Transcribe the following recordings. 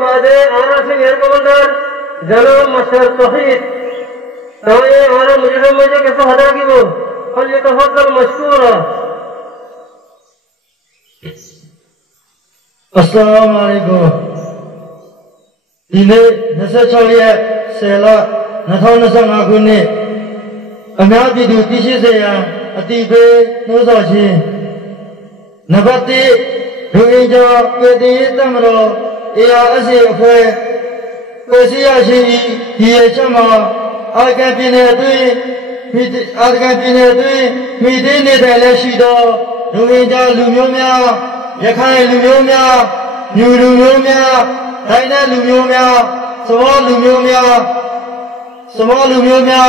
बाद आरा Singh air commander जनाब मशहूर तौहीद तमाम आरा मुझे कैसे हदा की वो फल ये तफद्दल मशकूरा। अस्सलाम वालेकुम। दिने नशा चलिए सेला नथाव नशा मागुने अम्या बिदु तिशी से या अतीबे नोजाची नबती रुइंजा केदी तमरो या असी अफे कोसियाशी ये चमा आगे बिने दुई मिदी ने देले शिदो रुइंजा लुम्योम्या यखाई लुम्योम्या न्यू लुम्योम्या दाइना लुम्योम्या सवा लुम्योम्या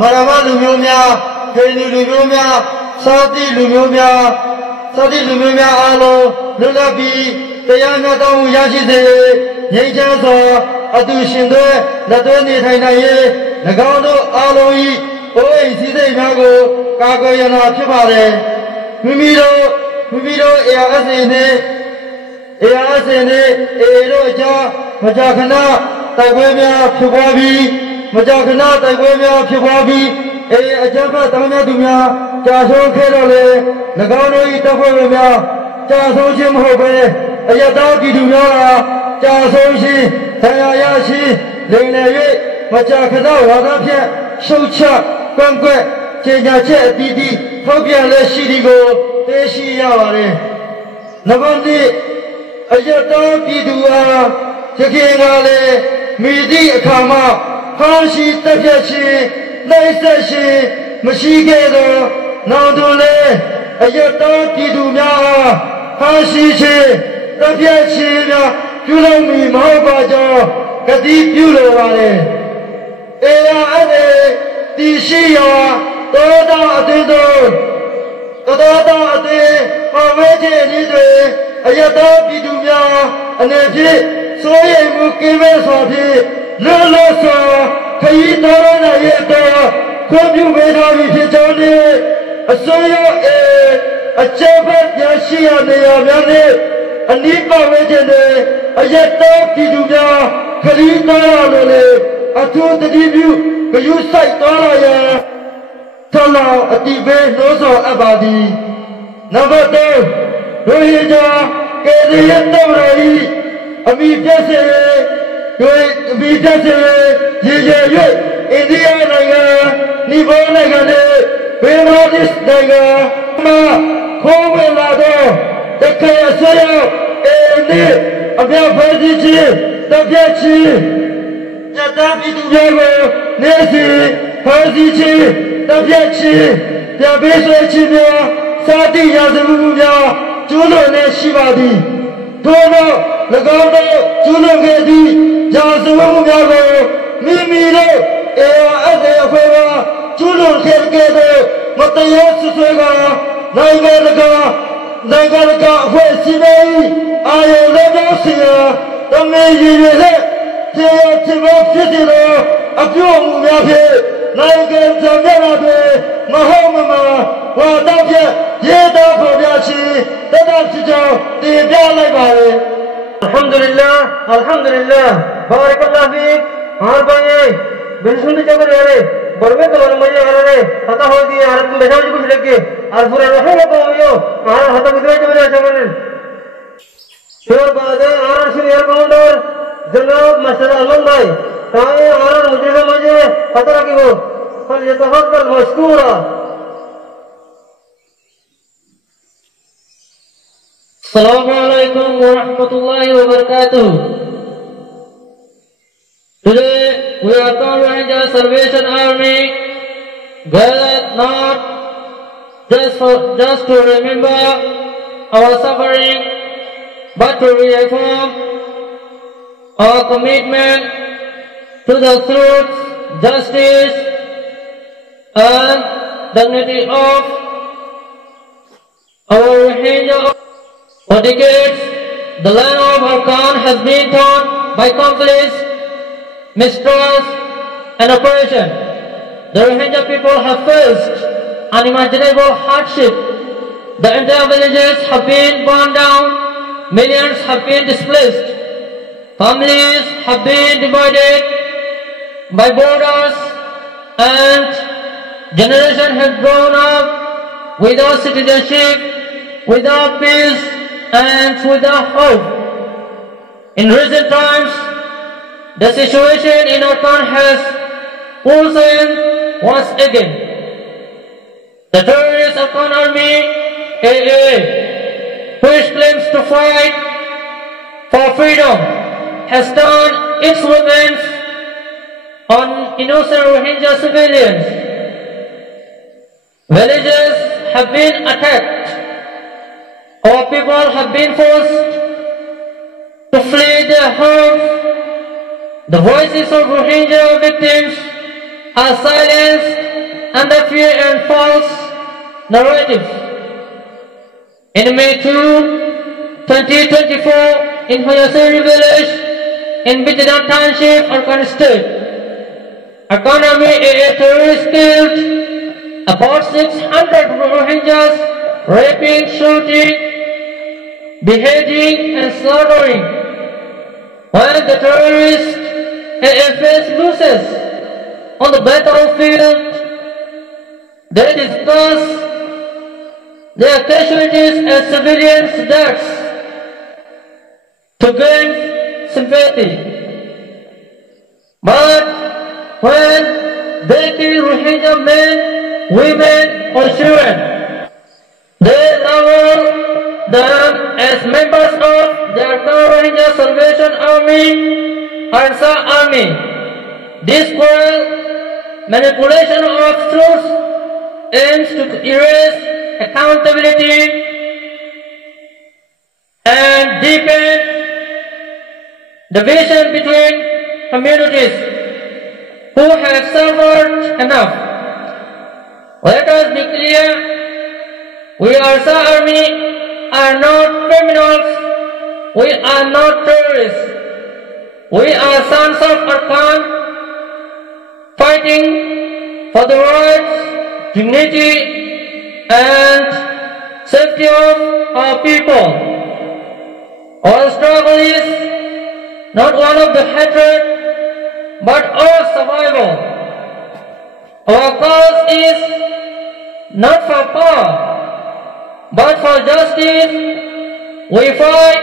मरामा लुम्योम्या केलु लुम्योम्या सादी लुम्योम्या आलो लुलाबी तयाना ताऊ याशी से यही जैसा अतु शिंदे लतो निथाइना ये लगाओ आलो ही ओ इसी से इमागो कागो याना फिबारे मिमीरो एआसे ने एरो जा मजाखना तगवे में फिबाबी मजाखना तगवे में फिबाबी ए अजबा तमना दुनिया चासो खेरोले लगाओ ही तगवे में चासो जिम हो गए अयदा की दुनिया चासो शी तयाया शी लेने ये मजाखना वादा फिर शौचा कंक्वे चेंजा चे दीदी फोबिया ले शीरी को तेशी यावारे नबंदी अयदा की दुआ जगेगाले मिदी अखामा हाशी तफयाशी नैसशी मशीगेदो नादोले अयदा की दुनिया हाशी शे तफयाशी ना जुलमी महाबाजा कदी प्यूलो वाले एया अने तीशिया तोदा अतेदो तोदा अते अवेजे निदे अयदा की दुनिया अनेजी सोये मुकेवे साथी ललसा कई तरह ये तो कोई मेरा भी जाने असोयो ए अच्छे बात याशिया ने याने अनीपा वेजने अयदा की दुनिया खलीदा लोले अथु तदीबियु कयु साइ तोरा या तला अतीबे नोजो अबादी नंबर 2 रोहिजा के लिए तवराई अभी जैसे ये इंडिया नगा निभा नगा ने बेमादिस नगा माँ खोवे लादो देखे ऐसे ने अभी फर्जी ची तबिया ची जता भी दुनिया को नेसी फर्जी ची तबिया ची या बेसो ची में साथी या ज़रूर या चुनो ने शिवादी दोनों लगाओ चुनो के दी जासुओं में गो मिमीरो ऐसे अफेवा चुनो खेल के दो मतये सुसेगा नाइगर का हुए सिवाई आये लेने सिया तमें ये ले तेरे चिमो फिसिलो अप्यो मुझे भी नाइगर जमेला भी महाममा वादा भी ये दाफ़ो ब्याशी तदाफ़िजो दिव्या लगाए अल्हम्दुलिल्लाह बारिकल्लाह फीक हां भाई बिल्कुल जबर यारे बरमे तो मजे यारे पता हो दिए यार तुम बेटा मुझे कुछ लेके और पूरा रहे तो यो हां हता कितने जबर जबर फिर बाद आर सिंह एयर कमांडर जनाब मशहूर अमन भाई ताए आर मुझे पता कि वो फल ये तफद्दल मशकूरा। Assalamualaikum warahmatullahi wabarakatuh. Today we are covering the Salvation Army gathered not just to remember our suffering, but to reaffirm our commitment to the truth, justice, and dignity of our Rohingya. For decades, the land of Arakan has been torn by conflicts, mistrust, and oppression. The Rohingya people have faced unimaginable hardship. The entire villages have been burned down, millions have been displaced. Families have been divided by borders and generations have grown up without citizenship, without peace and without hope. In recent times, the situation in Arakan has worsened once again. The terrorist Arakan Army, AA, which claims to fight for freedom, has turned its weapons on innocent Rohingya civilians. Villages have been attacked. Our people have been forced to flee their homes. The voices of Rohingya victims are silenced under fear and false narratives. In May 2, 2024, in Hoyaseri village, in Bitidan Township, Arakan State, Arakan Army AA terrorists killed about 600 Rohingyas, raping, shooting, beheading and slaughtering. When the terrorists AFS loses on the battlefield, they discuss their casualties as civilians' deaths to gain sympathy. But when they kill Rohingya men, women or children, they label them as members of their Rohingya Salvation Army, Arsa Army. This cruel manipulation of truth aims to erase accountability and deepen division between communities who have suffered enough. Let us be clear, we Arsa Army are not criminals, we are not terrorists. We are sons of Arakan, fighting for the rights, dignity and safety of our people. Our struggle is not one of the hatred, but of survival. Our cause is not for power, but for justice. We fight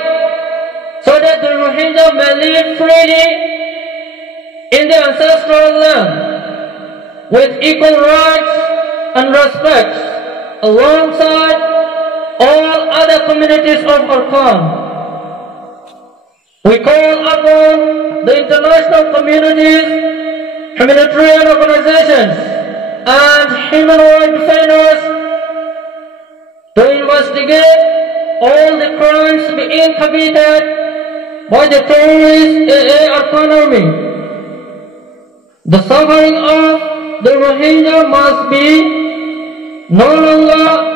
so that the Rohingya may live freely in their ancestral land with equal rights and respect alongside all other communities of Arakan. We call upon the international communities, humanitarian organizations and human rights defenders to investigate all the crimes being committed by the terrorist AA Arakan Army. The suffering of the Rohingya must be no longer